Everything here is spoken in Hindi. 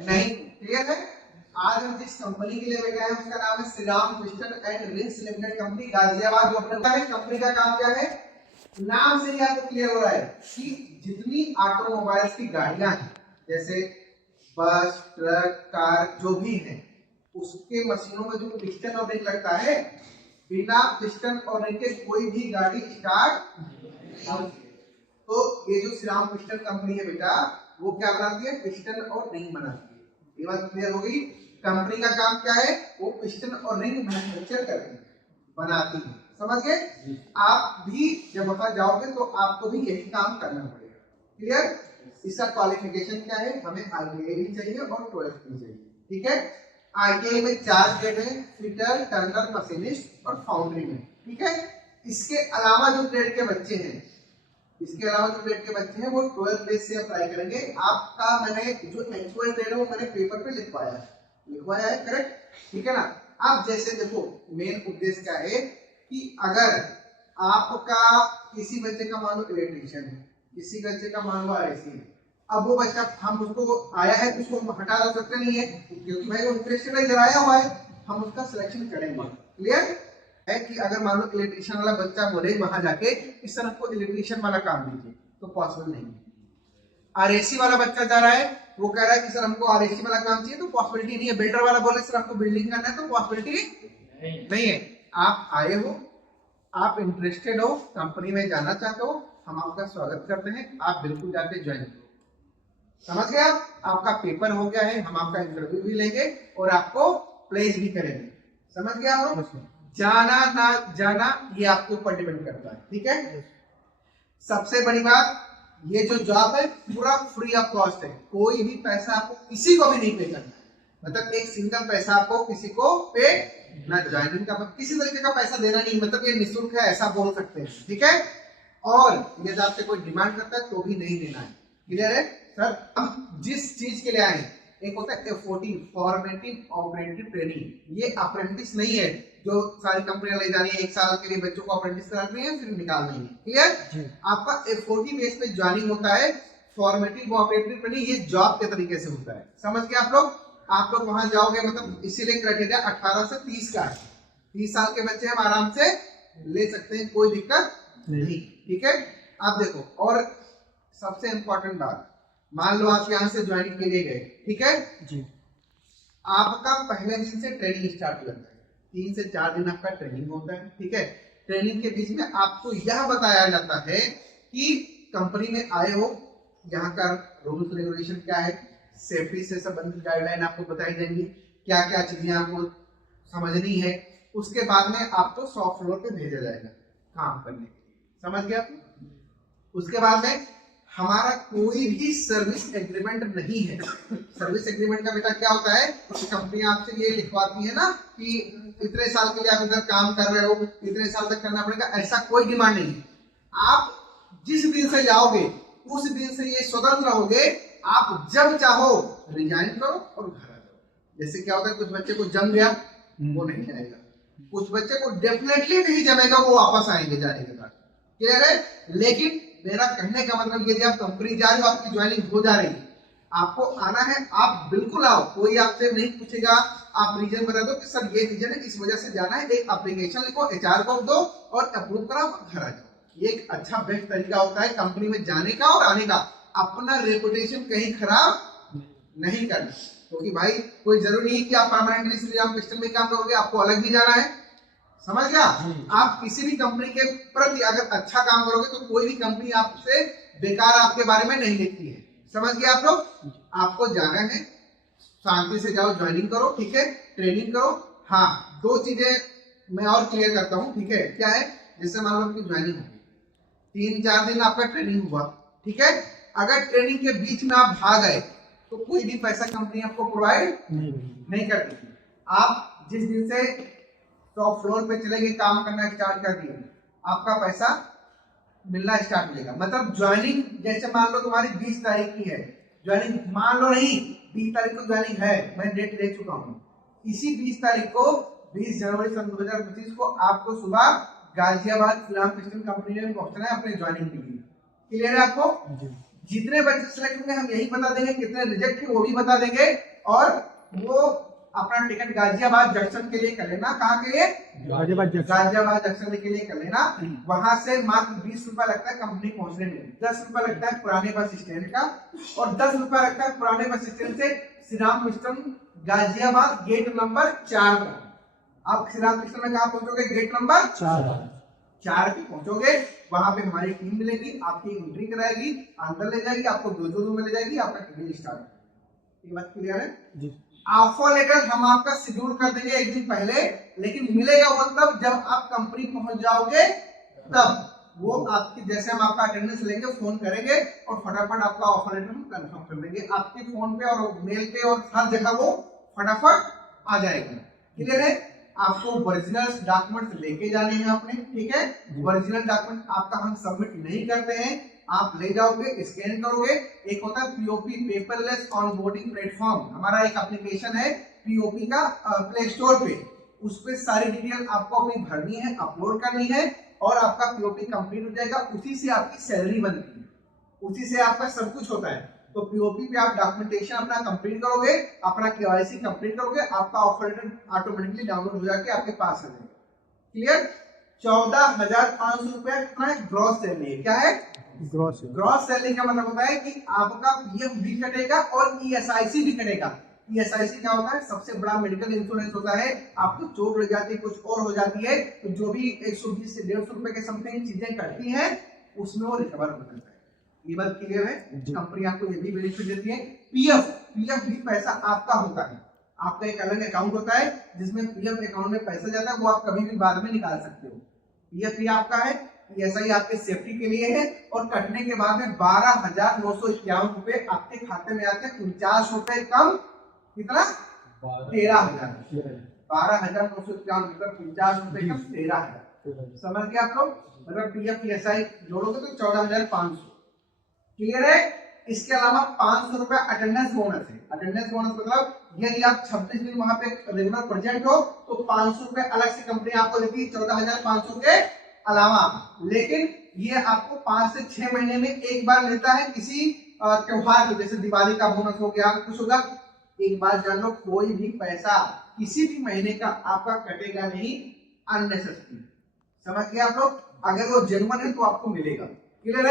नहीं, क्लियर है। आज हम जिस कंपनी के लिए बैठे हैं उसका नाम है Shriram piston and rings limited company Ghaziabad. जो अपने कंपनी का काम क्या है, नाम से ही आपको क्लियर हो रहा है कि जितनी ऑटोमोबाइल्स की गाड़ियां हैं, जैसे बस, ट्रक, कार जो भी है, उसके मशीनों में जो पिस्टन और रिंग लगता है, बिना पिस्टन और रिंग के कोई भी गाड़ी स्टार्ट नहीं होती। तो ये जो श्रीराम पिस्टन कंपनी है बेटा, वो क्या बनाती है, पिस्टन और रिंग बनाती है। ये बात क्लियर हो गई। कंपनी का काम क्या है, वो पिस्टन और रिंग मैन्युफैक्चर करती है, बनाती है। समझ गए। आप भी जब वहां जाओगे तो आपको भी यही काम करना पड़ेगा। क्लियर। इसका क्वालिफिकेशन क्या है, हमें ITI भी चाहिए और 12th भी चाहिए। ठीक है। ITI में 4 ग्रेड है, फिटर, टर्नर, मशीनिस्ट और फाउंड्री में। ठीक है। इसके अलावा जो ग्रेड के बच्चे हैं, इसके अलावा जो ग्रेड के बच्चे हैं वो 12th बेस से अप्लाई करेंगे। आपका मैंने जो एक्चुअल ग्रेड है वो मैंने पेपर पे लिखवाया है, करेक्ट। ठीक है ना। आप जैसे देखो, मेन उद्देश्य क्या है कि अगर आपका किसी बच्चे का मान लो इलेक्ट्रीशियन है, किसी बच्चे का मान लो RAC है, अब वो बच्चा हम उसको आया है तो उसको हटा सकते नहीं है, क्योंकि भाई वो इंटरेस्टेड है, इधर आया हुआ है, हम उसका सिलेक्शन करेंगे। क्लियर है कि अगर मान लो इलेक्ट्रीशियन वाला बच्चा बोले वहां जाके इस तरह को इलेक्ट्रीशियन वाला काम दीजिए, तो पॉसिबल नहीं है। RAC वाला बच्चा जा रहा है, वो कह रहा है कि सर हमको RAC वाला काम चाहिए, तो पॉसिबिलिटी नहीं है। बिल्डर वाला बोले सर हमको बिल्डिंग करना है, तो पॉसिबिलिटी नहीं है। आप आए हो, आप इंटरेस्टेड हो, कंपनी में जाना चाहते हो, हम आपका स्वागत करते हैं, आप बिल्कुल जाके ज्वाइन करो। समझ गए आप। आपका पेपर हो गया है, हम आपका इंटरव्यू भी लेंगे और आपको प्लेस भी करेंगे। समझ गए आप लोग। जाना ना जाना ये आपके ऊपर डिपेंड करता है। ठीक है। सबसे बड़ी बात, ये जो जॉब है पूरा फ्री ऑफ कॉस्ट है, कोई भी पैसा आपको किसी को भी नहीं पे करना है। मतलब एक सिंगल पैसा आपको किसी को पे ना, ज्वाइनिंग का किसी तरीके का पैसा देना नहीं, मतलब ये निःशुल्क है ऐसा बोल सकते हैं। ठीक है। और यदि आपसे कोई डिमांड करता है तो भी नहीं देना है। क्लियर है सर। हम जिस चीज के लिए आए, एक होता है FOT, फॉर्मेटिव ऑपरेटिव ट्रेनिंग। ये अप्रेंटिस नहीं है जो सारी कंपनियां ले जा रही है, 1 साल के लिए बच्चों को अप्रेंटिस करा रही है फिर निकाल रही है। क्लियर। आपका FOT बेस पे ज्वाइनिंग होता है, फॉर्मेटिव ऑपरेटिव ट्रेनिंग ये जॉब के तरीके से होता है। समझ गए आप लोग। आप लोग वहां जाओगे, मतलब इसीलिए क्राइटेरिया 18 से 30 का है। 30 साल के बच्चे हम आराम से ले सकते हैं, कोई दिक्कत नहीं। ठीक है। आप देखो, और सबसे इंपॉर्टेंट बात, मान लो आप यहाँ से ज्वाइनिंग के लिए गए, ठीक है जी। आपका पहले दिन से ट्रेनिंग स्टार्ट हो जाता है, 3 से 4 दिन आपका ट्रेनिंग होता है। ठीक है। ट्रेनिंग के बीच में आपको यह बताया जाता है कि कंपनी में आए हो, यहाँ का रूल्स रेगुलेशन क्या है, सेफ्टी से संबंधित गाइडलाइन आपको बताई जाएंगी, क्या क्या चीजें आपको समझनी है। उसके बाद में आपको शॉप फ्लोर पे भेजा जाएगा काम करने के लिए। समझ गया। उसके बाद में हमारा कोई भी सर्विस एग्रीमेंट नहीं है। सर्विस एग्रीमेंट का बेटा क्या होता है, कंपनी आपसे ये लिखवाती है ना कि इतने साल के लिए आप इधर काम कर रहे हो, इतने साल तक करना पड़ेगा, ऐसा कोई डिमांड नहीं है। आप जिस दिन से जाओगे उस दिन से ये स्वतंत्र होगे, आप जब चाहो रिजाइन करो और घर आ जाओ। जैसे क्या होता है, कुछ बच्चे को जम गया वो नहीं जाएगा, कुछ बच्चे को डेफिनेटली नहीं जमेगा, वो वापस आएंगे जाने के बाद। क्लियर है। लेकिन मेरा कहने का मतलब यदि आप कंपनी जा रहे हो, आपकी ज्वाइनिंग हो जा रही है, आपको आना है, आप बिल्कुल आओ, कोई आपसे नहीं पूछेगा। आप रीजन बता दो कि सर ये रीजन है, इस वजह से जाना है, एक एप्लीकेशन लिखो, HR को दो और अप्रूव कराओ, घर आ जाओ। ये एक अच्छा बेस्ट तरीका होता है कंपनी में जाने का और आने का। अपना रेपुटेशन कहीं खराब नहीं करना, क्योंकि भाई कोई जरूरी नहीं कि आप परमानेंटली श्रीराम पिस्टन में काम करोगे, आपको अलग भी जाना है। समझ गया। आप किसी भी कंपनी के प्रति अगर अच्छा काम करोगे तो कोई भी कंपनी आपसे बेकार आपके बारे में नहीं लिखती है। समझ गए आप लोग। आपको जाना है, शांति से जाओ, ज्वाइनिंग करो, ठीक है, ट्रेनिंग करो। हाँ, 2 चीजें मैं और क्लियर करता हूँ। ठीक है। क्या है, जैसे मान लो आपकी ज्वाइनिंग होगी, 3-4 दिन आपका ट्रेनिंग हुआ, ठीक है। अगर ट्रेनिंग के बीच में आप भाग गए तो कोई भी पैसा कंपनी आपको प्रोवाइड नहीं करती। आप जिस दिन से टॉप फ्लोर पे चले गए, काम करना स्टार्ट कर दिए, आपका पैसा मिलना स्टार्ट हो जाएगा। मतलब ज्वाइनिंग जैसे मान लो तुम्हारी 20 तारीख की है ज्वाइनिंग, मान लो नहीं 20 तारीख को ज्वाइनिंग है, मैं डेट ले चुका हूँ। इसी 20 तारीख को 20 जनवरी सन 2025 को आपको सुबह गाजियाबाद श्रीराम पिस्टन कंपनी में पहुंचना है अपने ज्वाइनिंग के लिए। क्लियर है आपको। जितने बच्चे सिलेक्ट होंगे हम यही बता देंगे, कितने रिजेक्ट हुए वो भी बता देंगे। और वो अपना टिकट गाजियाबाद जंक्शन के लिए कर लेना। कहाँ के लिए? गाजियाबाद जंक्शन के लिए कर लेना। वहां से मात्र 20 रुपया लगता है कंपनी पहुंचने में, 10 रुपया लगता है पुराने बस स्टैंड का, और 10 रुपया लगता है पुराने बस स्टैंड से Shri Ram mission Ghaziabad gate number 4 पर। आप श्री राम मिशन में कहाँ पहुंचोगे? गेट नंबर 4 पे पहुंचोगे। वहां पे हमारी टीम मिलेगी, आपकी एंट्री कराएगी, अंदर ले जाएगी, आपको दो रूम में ले जाएगी, आपका ट्रेनिंग स्टार्ट। ये बात क्लियर है जी। ऑफर लेटर हम आपका शेड्यूल कर देंगे एक दिन पहले, लेकिन मिलेगा वो तब जब आप कंपनी पहुंच जाओगे तब। वो आपकी जैसे हम आपका अटेंडेंस लेंगे, फोन करेंगे और फटाफट आपका ऑफर लेटर हम कंफर्म कर देंगे आपके फोन पे और मेल पे और हर जगह वो फटाफट आ जाएगा। क्लियर है? आपको ओरिजिनल डॉक्यूमेंट्स लेके जाने हैं आपने, ठीक है? ओरिजिनल डॉक्यूमेंट आपका हम सबमिट नहीं करते हैं, आप ले जाओगे, स्कैन करोगे। एक होता है पीओपी, पेपरलेस ऑनबोर्डिंग प्लेटफॉर्म, हमारा एक एप्लीकेशन है पीओपी का प्ले स्टोर पे। उस पे सारी डिटेल आपको अपनी भरनी है, अपलोड करनी है और आपका पीओपी कंप्लीट हो जाएगा। उसी से आपकी सैलरी बनती है, उसी से आपका सब कुछ होता है। तो पीओपी पे आप डॉक्यूमेंटेशन अपना कंप्लीट करोगे, अपना केवाईसी कंप्लीट करोगे, आपका ऑफर लेटर ऑटोमेटिकली डाउनलोड हो जाके आपके पास आ जाएगा। क्लियर? 14,500 रुपया कितना है? ग्रॉस सैलरी है। क्या है? ग्रॉस सैलरी का मतलब होता है कि आपका पीएफ भी कटेगा और ईएसआईसी भी कटेगा। ईएसआईसी क्या होता है? सबसे बड़ा मेडिकल इंश्योरेंस होता है। आपको चोट लग जाती है, कुछ और हो जाती है, तो जो भी 120 से 150 रुपए के समथिंग चीजें कटती हैं उसमें वो रिकवर हो जाता है। ये बात क्लियर है? कंपनी आपको ये भी बेनिफिट देती है। पीएफ भी पैसा आपका होता है, आपका एक अलग अकाउंट होता है जिसमें पीएफ अकाउंट में पैसा जाता है, वो आप कभी भी बाद में निकाल सकते हो। पीएफ भी आपका है, ऐसा ही आपके सेफ्टी के लिए है। और कटने के बाद में 12,951 रुपए आपके खाते में आते हैं। 49 रुपए कम, कितना? 13,000। 12,951 मतलब 50 रुपए कम 13,000। समझ गए आप लोग? मतलब पीएफ ईएसआई जोड़ोगे तो 14,500। क्लियर है? इसके अलावा 500 रुपया अटेंडेंस बोनस है। अटेंडेंस बोनस मतलब यदि आप 26 दिन वहां पे रेगुलर प्रेजेंट हो तो 500 रुपए अलग से कंपनी आपको देती है 14,500 के अलावा। लेकिन ये आपको 5 से 6 महीने में एक बार मिलता है किसी त्योहार पे, जैसे दिवाली का बोनस हो गया, कुछ होगा। एक बार जान लो, कोई भी पैसा किसी भी महीने का आपका कटेगा नहीं अननेसेसरी। समझ गए आप लोग? अगर वो जेन्युइन है तो आपको मिलेगा। क्लियर है?